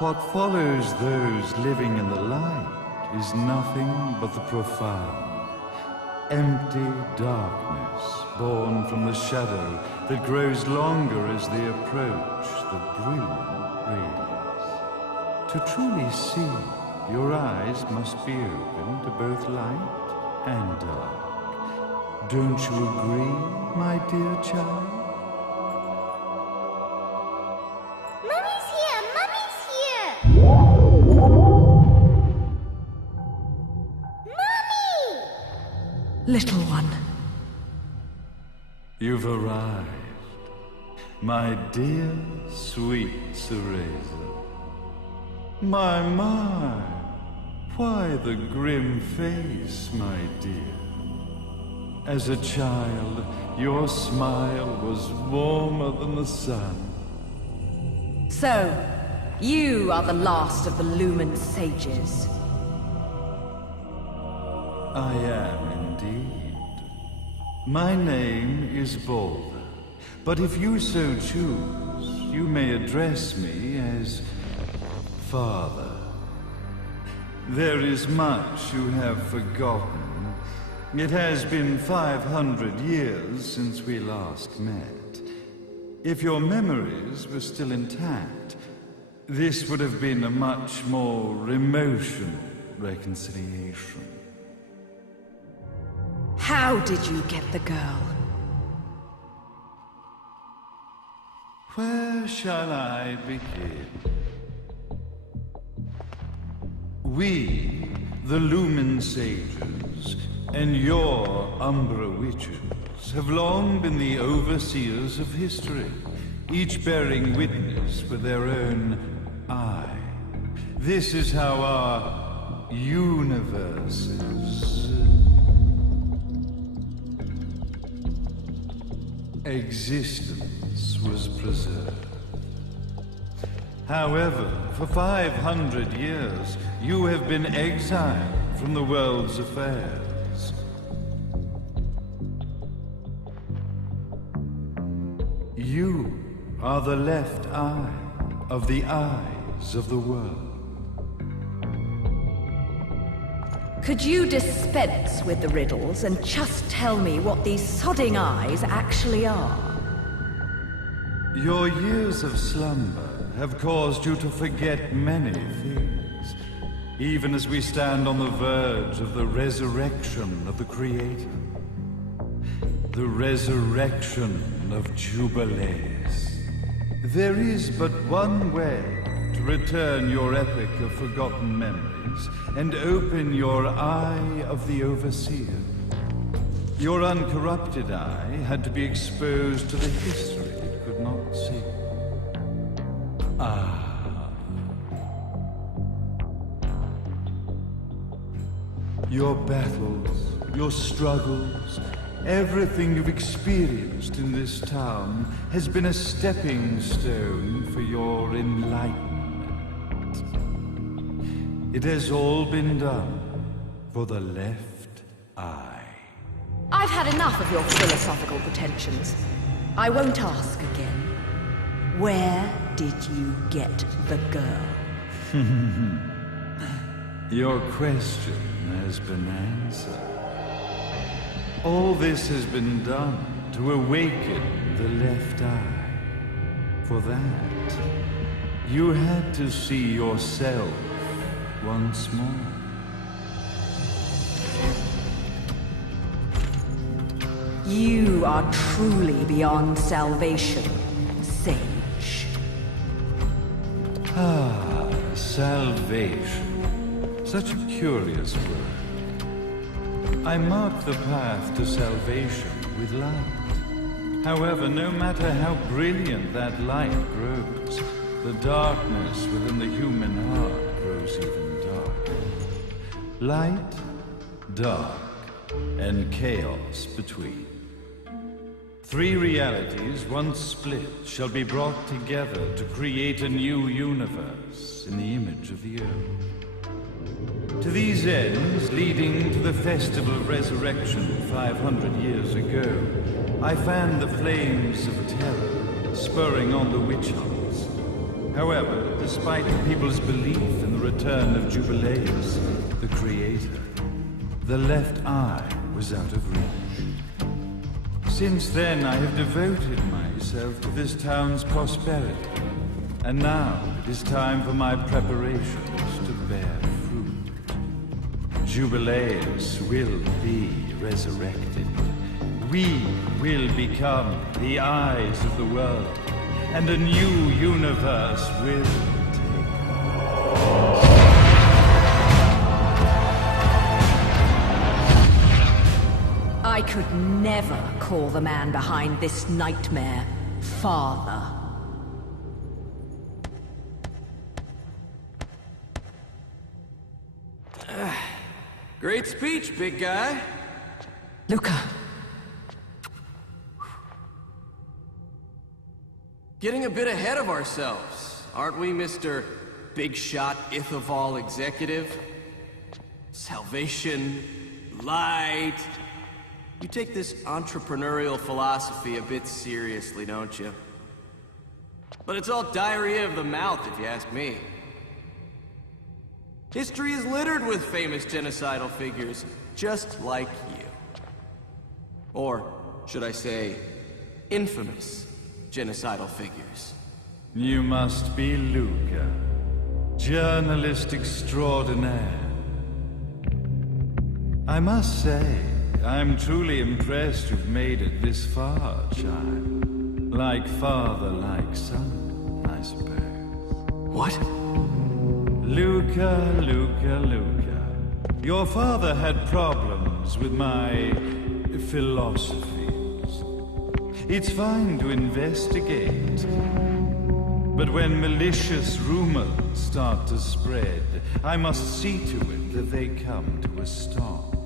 What follows those living in the light is nothing but the profound, empty darkness born from the shadow that grows longer as they approach the brilliant rays. To truly see, your eyes must be open to both light and dark. Don't you agree, my dear child? Mummy's here! Mummy's here! Mummy! Little one. You've arrived, my dear, sweet Cereza. My, why the grim face, my dear? As a child, your smile was warmer than the sun. So, you are the last of the Lumen sages. I am indeed. My name is Balder, but if you so choose, you may address me as Father. There is much you have forgotten. It has been 500 years since we last met. If your memories were still intact, this would have been a much more emotional reconciliation. How did you get the girl? Where shall I begin? We, the Lumen sages, and your Umbra witches, have long been the overseers of history, each bearing witness with their own eye. This is how our universe's existence was preserved. However, for 500 years, you have been exiled from the world's affairs. You are the left eye of the eyes of the world. Could you dispense with the riddles and just tell me what these sodding eyes actually are? Your years of slumber have caused you to forget many things, even as we stand on the verge of the resurrection of the Creator. The resurrection of Jubilees. There is but one way to return your epic of forgotten memories and open your eye of the Overseer. Your uncorrupted eye had to be exposed to the history it could not see. Your battles, your struggles, everything you've experienced in this town has been a stepping stone for your enlightenment. It has all been done for the left eye. I've had enough of your philosophical pretensions. I won't ask again. Where did you get the girl? Your question has been answered. All this has been done to awaken the left eye. For that, you had to see yourself once more. You are truly beyond salvation, sage. Salvation. Such a curious word. I mark the path to salvation with light. However, no matter how brilliant that light grows, the darkness within the human heart grows even darker. Light, dark, and chaos between. Three realities, once split, shall be brought together to create a new universe in the image of the earth. To these ends, leading to the Festival of Resurrection 500 years ago, I fanned the flames of terror, spurring on the witch hunts. However, despite the people's belief in the return of Jubileus, the creator, the left eye was out of reach. Since then, I have devoted myself to this town's prosperity, and now it is time for my preparations to bear fruit. Jubileus will be resurrected. We will become the eyes of the world, and a new universe will take place. I could never call the man behind this nightmare father. Great speech, big guy. Luca. Getting a bit ahead of ourselves, aren't we, Mr. Big Shot Ithoval Executive? Salvation, light. You take this entrepreneurial philosophy a bit seriously, don't you? But it's all diarrhea of the mouth, if you ask me. History is littered with famous genocidal figures, just like you. Or, should I say, infamous genocidal figures. You must be Luca, journalist extraordinaire. I must say, I'm truly impressed you've made it this far, child. Like father, like son, I suppose. What? Luca, Luca, Luca. Your father had problems with my philosophies. It's fine to investigate, but when malicious rumors start to spread, I must see to it that they come to a stop.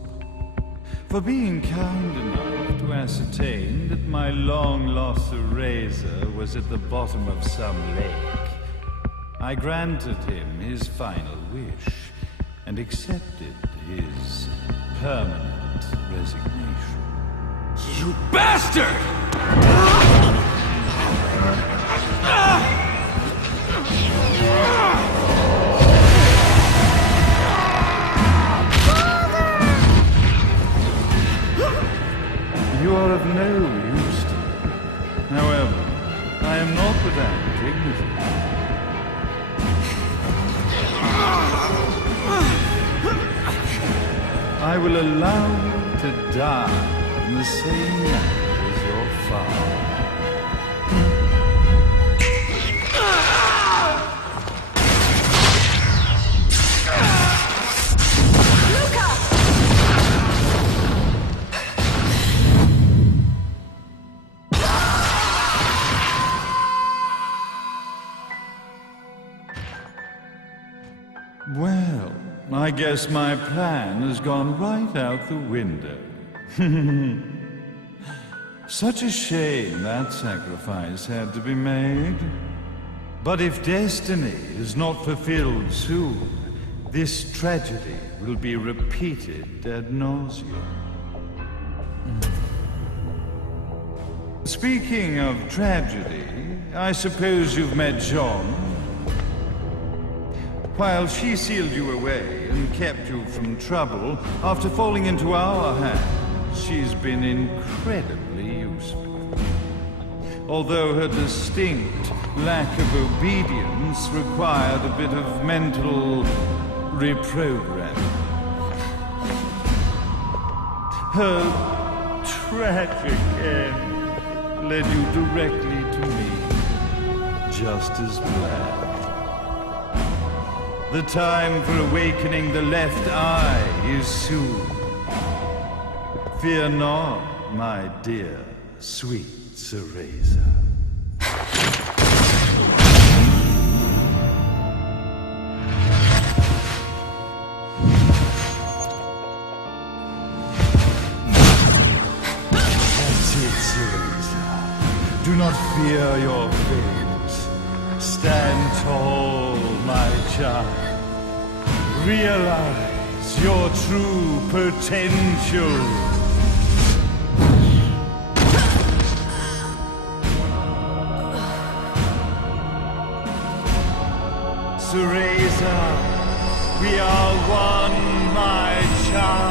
For being kind enough to ascertain that my long-lost eraser was at the bottom of some lake, I granted him his final wish and accepted his permanent resignation. You bastard! You are of no use to me. However, I am not without dignity. I will allow you to die in the same night as your father. Well, I guess my plan has gone right out the window. Such a shame that sacrifice had to be made. But if destiny is not fulfilled soon, this tragedy will be repeated ad nauseum. Speaking of tragedy, I suppose you've met Jean. While she sealed you away and kept you from trouble, after falling into our hands, she's been incredibly useful. Although her distinct lack of obedience required a bit of mental reprogramming. Her tragic end led you directly to me, just as planned. The time for awakening the left eye is soon. Fear not, my dear, sweet Cereza. That's it, Cereza. Do not fear your fate. Stand tall, my child. Realize your true potential. Cereza, we are one, my child.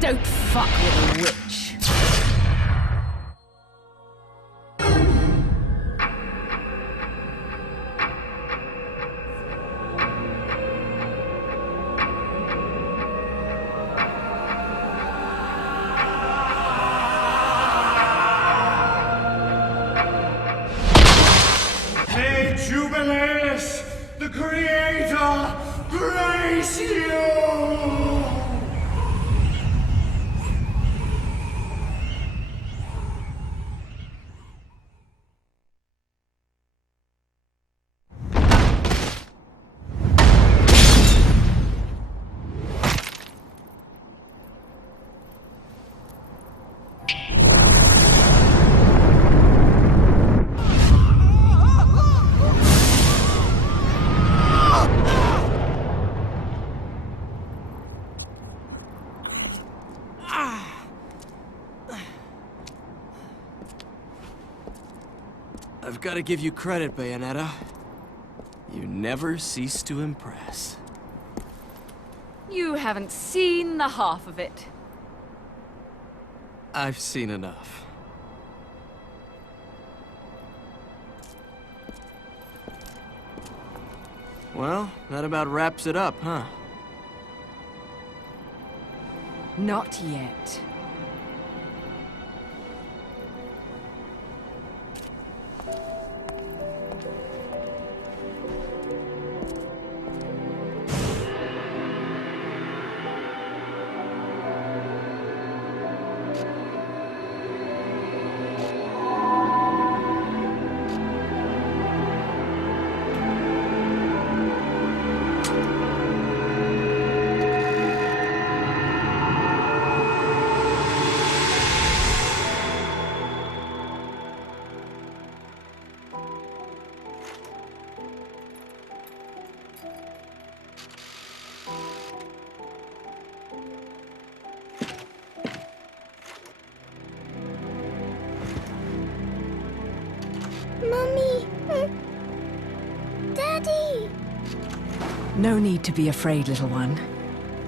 Don't fuck with a witch. May Jubileus, the Creator, grace you! I've got to give you credit, Bayonetta. You never cease to impress. You haven't seen the half of it. I've seen enough. Well, that about wraps it up, huh? Not yet. Mummy! Daddy! No need to be afraid, little one.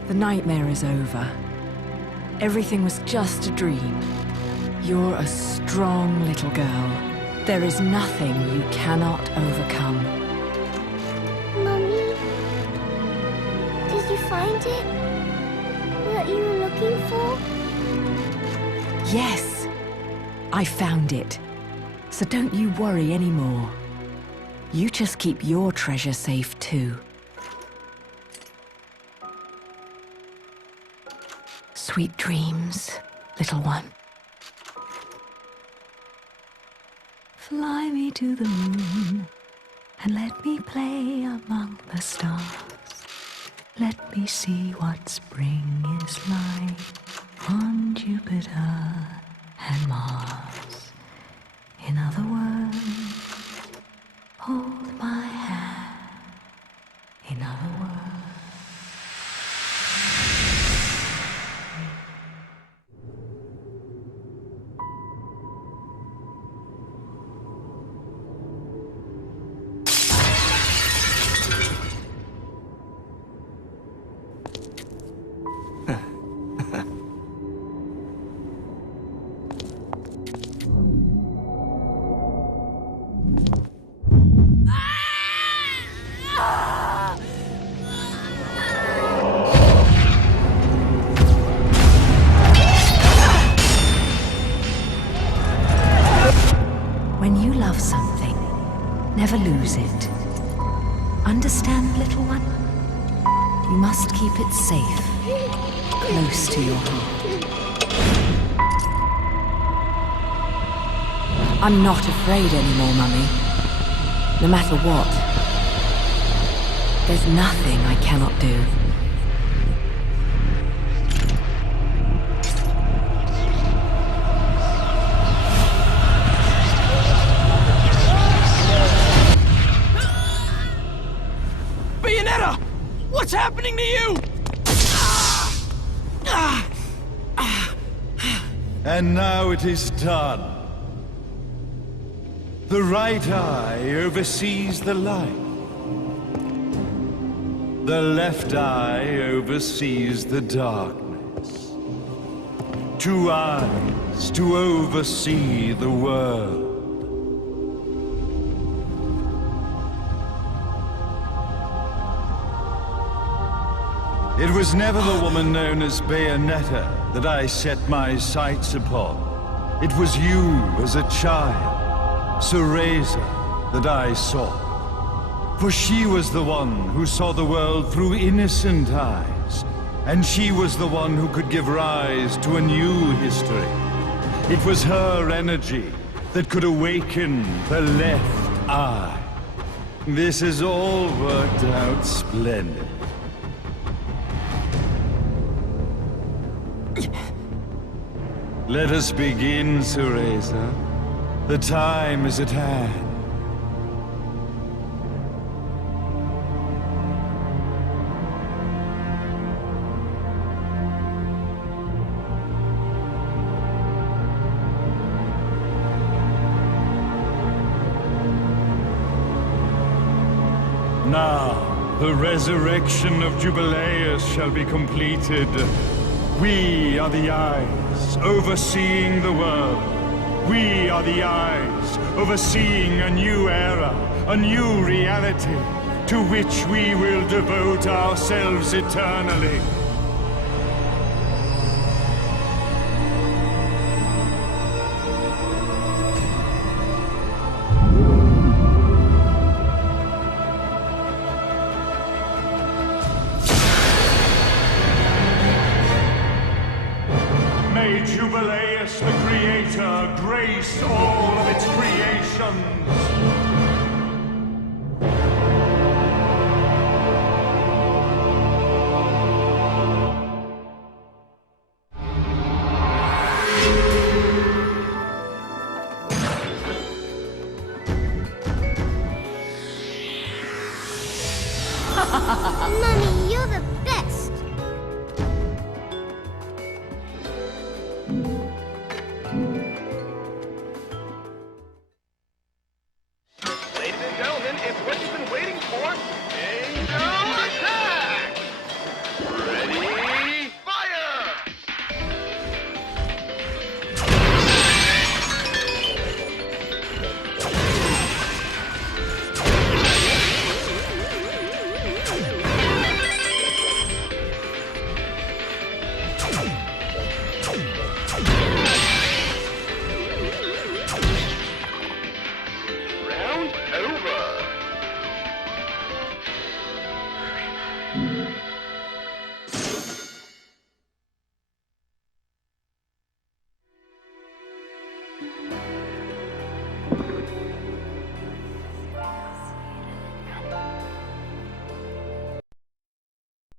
The nightmare is over. Everything was just a dream. You're a strong little girl. There is nothing you cannot overcome. Mummy? Did you find it? What you were looking for? Yes, I found it. So don't you worry anymore. You just keep your treasure safe too. Sweet dreams, little one. Fly me to the moon and let me play among the stars. Let me see what spring is like on Jupiter and Mars. In other words, hold my hand. In other words. When you love something, never lose it. Understand, little one? You must keep it safe, close to your heart. I'm not afraid anymore, Mummy. No matter what. There's nothing I cannot do. Bayonetta! What's happening to you? And now it is done. The right eye oversees the light. The left eye oversees the darkness. 2 eyes to oversee the world. It was never the woman known as Bayonetta that I set my sights upon. It was you as a child, Cereza, that I sought. For she was the one who saw the world through innocent eyes, and she was the one who could give rise to a new history. It was her energy that could awaken the left eye. This has all worked out splendid. Let us begin, Cereza. The time is at hand. Now, the resurrection of Jubileus shall be completed. We are the eyes overseeing the world. We are the eyes overseeing a new era, a new reality, to which we will devote ourselves eternally. May Jubileus the Creator grace all of its creations. Mummy, you're the best. Ladies and gentlemen, it's what you've been waiting for. Angel attack! Ready, fire! Round over.